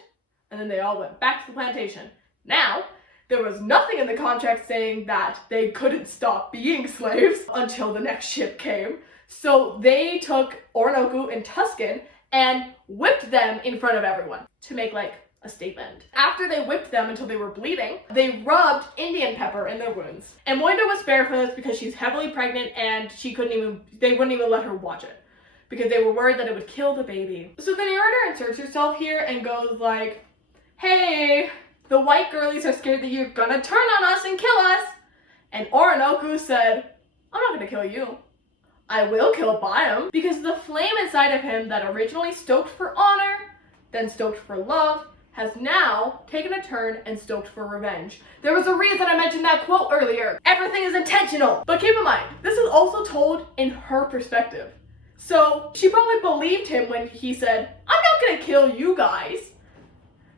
And then they all went back to the plantation. Now, there was nothing in the contract saying that they couldn't stop being slaves until the next ship came. So they took Oroonoko and Tuscan and whipped them in front of everyone to make like a statement. After they whipped them until they were bleeding, they rubbed Indian pepper in their wounds. And Moinda was spared for this because she's heavily pregnant and they wouldn't even let her watch it because they were worried that it would kill the baby. So the narrator inserts herself here and goes like, hey, the white girlies are scared that you're gonna turn on us and kill us. And Oroonoko said, I'm not gonna kill you. I will kill Byam, because the flame inside of him that originally stoked for honor, then stoked for love, has now taken a turn and stoked for revenge. There was a reason I mentioned that quote earlier. Everything is intentional. But keep in mind, this is also told in her perspective. So she probably believed him when he said, I'm not gonna kill you guys.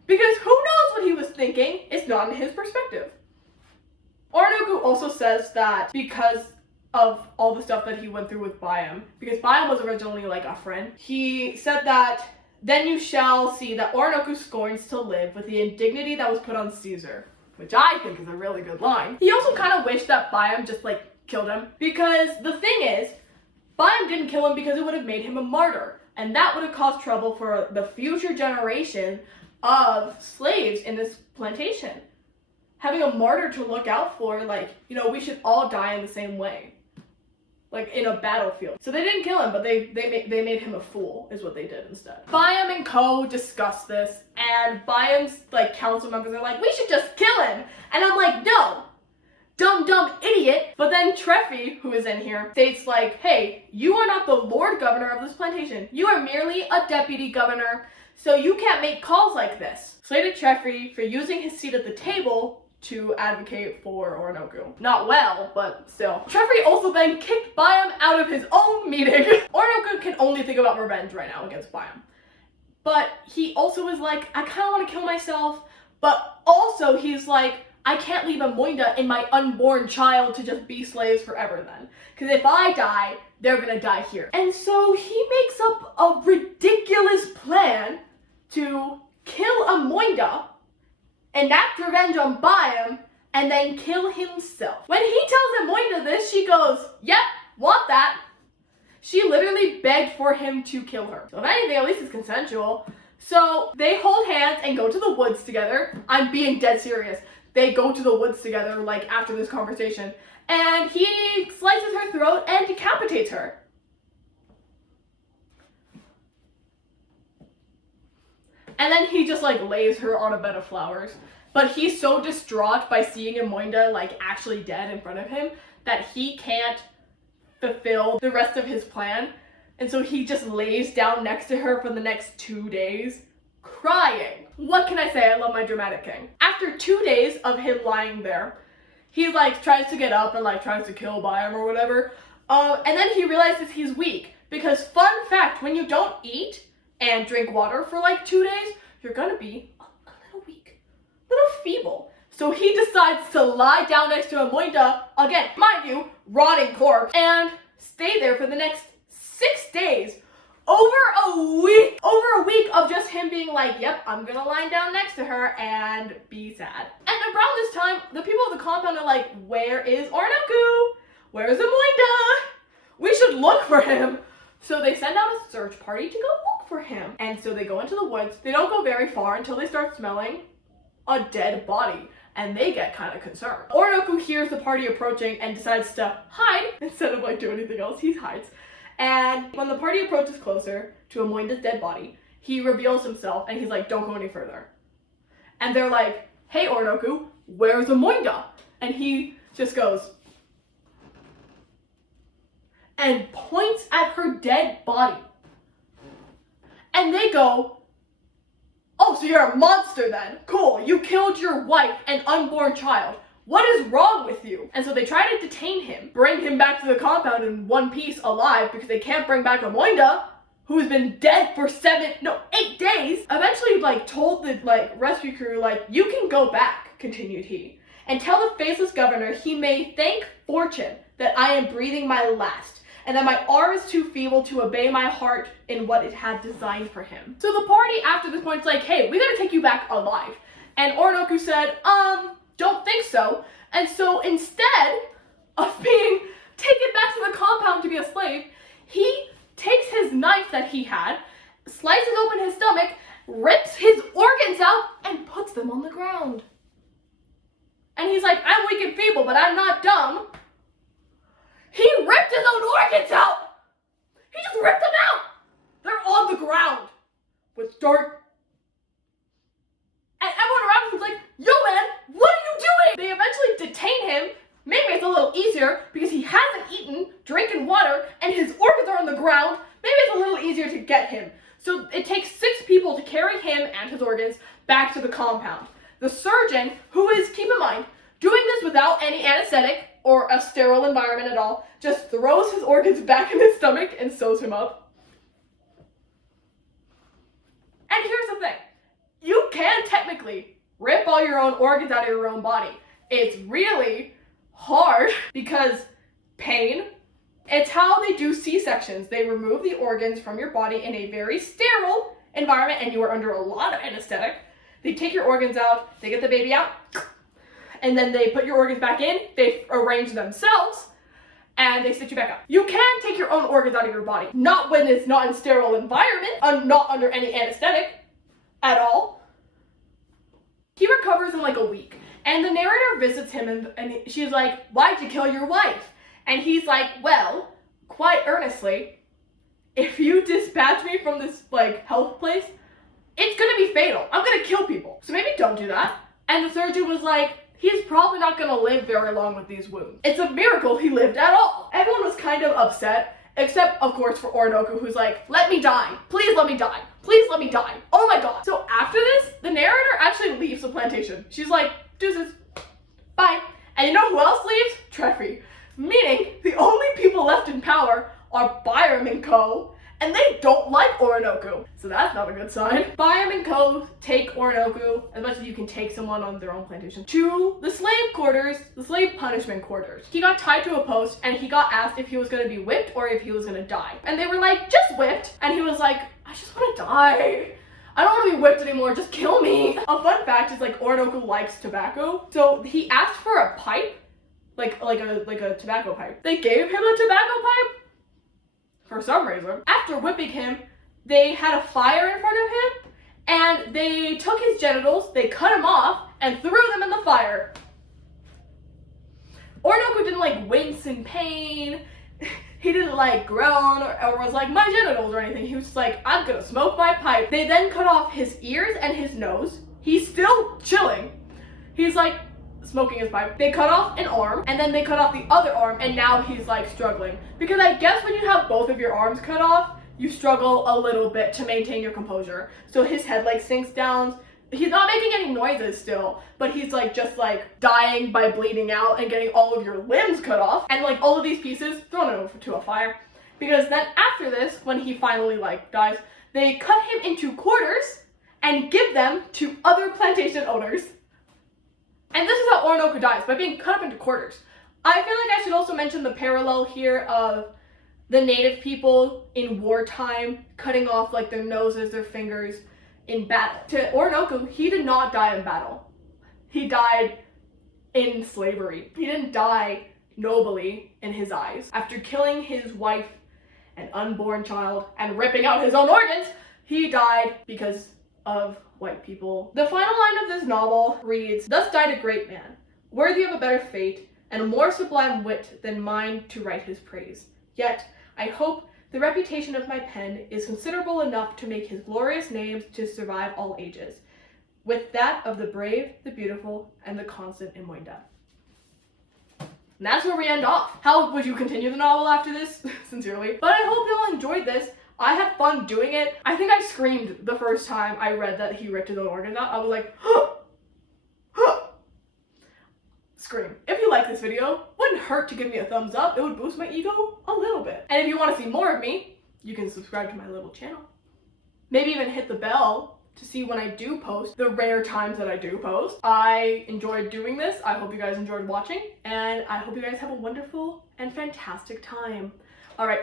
Because who knows what he was thinking? It's not in his perspective. Oroonoko also says that because of all the stuff that he went through with Byam, because Byam was originally like a friend, he said that then you shall see that Oroonoko scorns to live with the indignity that was put on Caesar, which I think is a really good line. He also kind of wished that Byam just like killed him, because the thing is, Byam didn't kill him because it would have made him a martyr, and that would have caused trouble for the future generation of slaves in this plantation. Having a martyr to look out for, like, you know, we should all die in the same way. Like, in a battlefield. So they didn't kill him, but they made him a fool, is what they did instead. Byam and Co. discussed this, and Byam's, like, council members are like, we should just kill him! And I'm like, no! Dumb idiot! But then Treffy, who is in here, states like, hey, you are not the Lord Governor of this plantation. You are merely a deputy governor, so you can't make calls like this. Slated Treffy for using his seat at the table to advocate for Oroonoko. Not well, but still. Treffy also then kicked Byam out of his own meeting. Oroonoko can only think about revenge right now against Byam. But he also is like, I kind of want to kill myself, but also he's like, I can't leave Amoinda and my unborn child to just be slaves forever then. Because if I die, they're gonna die here. And so he makes up a ridiculous plan to kill Amoinda, enact revenge on Byam, and then kill himself. When he tells Amoinda this, she goes, yep, want that. She literally begged for him to kill her. So if anything, at least it's consensual. So they hold hands and go to the woods together. I'm being dead serious. They go to the woods together, like, after this conversation. And he slices her throat and decapitates her. And then he just, like, lays her on a bed of flowers. But he's so distraught by seeing Amoinda, like, actually dead in front of him that he can't fulfill the rest of his plan. And so he just lays down next to her for the next 2 days, crying. What can I say? I love my dramatic king. After 2 days of him lying there, he, like, tries to get up and, like, tries to kill Byam or whatever. And then he realizes he's weak. Because, fun fact, when you don't eat and drink water for like 2 days, you're gonna be a little weak, a little feeble. So he decides to lie down next to Amoinda, again, mind you, rotting corpse, and stay there for the next 6 days. Over a week of just him being like, yep, I'm gonna lie down next to her and be sad. And around this time, the people of the compound are like, where is Oroonoko? Where's Amoinda? We should look for him. So they send out a search party to go look for him. And so they go into the woods. They don't go very far until they start smelling a dead body. And they get kind of concerned. Oroonoko hears the party approaching and decides to hide. Instead of like doing anything else, he hides. And when the party approaches closer to Amoinda's dead body, he reveals himself and he's like, don't go any further. And they're like, hey Oroonoko, where's Amoinda? And he just goes, and points at her dead body. And they go, oh, so you're a monster then. Cool, you killed your wife and unborn child. What is wrong with you? And so they try to detain him, bring him back to the compound in one piece alive because they can't bring back Amoinda, who's been dead for 8 days. Eventually, told the, rescue crew, you can go back, continued he, and tell the faceless governor he may thank fortune that I am breathing my last, and that my arm is too feeble to obey my heart in what it had designed for him. So the party after this point is like, hey, we gotta take you back alive. And Oroonoko said, don't think so. And so instead of being taken back to the compound to be a slave, he takes his knife that he had, slices open his stomach, rips his organs out, and puts them on the ground. And he's like, I'm weak and feeble, but I'm not dumb. He ripped his own organs out! He just ripped them out! They're on the ground with dirt. And everyone around him was like, yo man, what are you doing? They eventually detain him. Maybe it's a little easier because he hasn't eaten, drinking water, and his organs are on the ground. Maybe it's a little easier to get him. So it takes 6 people to carry him and his organs back to the compound. The surgeon, who is, keep in mind, doing this without any anesthetic or a sterile environment at all, just throws his organs back in his stomach and sews him up. And here's the thing. You can technically rip all your own organs out of your own body. It's really hard because pain. It's how they do C-sections. They remove the organs from your body in a very sterile environment and you are under a lot of anesthetic. They take your organs out, they get the baby out, and then they put your organs back in, they arrange themselves, and they stitch you back up. You can take your own organs out of your body, not when it's not in sterile environment, not under any anesthetic at all. He recovers in a week, and the narrator visits him and she's like, why'd you kill your wife? And he's like, well, quite earnestly, if you dispatch me from this health place, it's gonna be fatal. I'm gonna kill people. So maybe don't do that. And the surgeon was like, he's probably not gonna live very long with these wounds. It's a miracle he lived at all. Everyone was kind of upset, except of course for Oroonoko, who's like, let me die. Please let me die. Please let me die. Oh my god. So after this, the narrator actually leaves the plantation. She's like, deuces, bye. And you know who else leaves? Treffy. Meaning the only people left in power are Byram and co. And they don't like Oroonoko. So that's not a good sign. Byram and co. take Oroonoko, as much as you can take someone on their own plantation, to the slave quarters, the slave punishment quarters. He got tied to a post and he got asked if he was gonna be whipped or if he was gonna die. And they were like, just whipped. And he was like, I just wanna die. I don't wanna be whipped anymore, just kill me. A fun fact is Oroonoko likes tobacco. So he asked for a pipe, like a tobacco pipe. They gave him a tobacco pipe. For some reason. After whipping him, they had a fire in front of him and they took his genitals, they cut him off and threw them in the fire. Oroonoko didn't wince in pain. He didn't groan or was like my genitals or anything. He was just like, I'm gonna smoke my pipe. They then cut off his ears and his nose. He's still chilling. He's smoking his pipe. They cut off an arm and then they cut off the other arm and now he's struggling. Because I guess when you have both of your arms cut off, you struggle a little bit to maintain your composure. So his head sinks down. He's not making any noises still, but he's just dying by bleeding out and getting all of your limbs cut off and all of these pieces thrown into a fire. Because then after this, when he finally dies, they cut him into quarters and give them to other plantation owners. And this is how Oroonoko dies, by being cut up into quarters. I feel I should also mention the parallel here of the native people in wartime cutting off their noses, their fingers in battle. To Oroonoko, he did not die in battle. He died in slavery. He didn't die nobly in his eyes. After killing his wife and unborn child and ripping out his own organs, he died because of white people. The final line of this novel reads, thus died a great man, worthy of a better fate, and a more sublime wit than mine to write his praise. Yet, I hope the reputation of my pen is considerable enough to make his glorious name to survive all ages, with that of the brave, the beautiful, and the constant Amoinda. And that's where we end off. How would you continue the novel after this? Sincerely. But I hope y'all enjoyed this. I had fun doing it. I think I screamed the first time I read that he ripped his own organs out. I was like, scream. If you like this video, wouldn't hurt to give me a thumbs up. It would boost my ego a little bit. And if you want to see more of me, you can subscribe to my little channel. Maybe even hit the bell to see when I do post, the rare times that I do post. I enjoyed doing this. I hope you guys enjoyed watching, and I hope you guys have a wonderful and fantastic time. All right,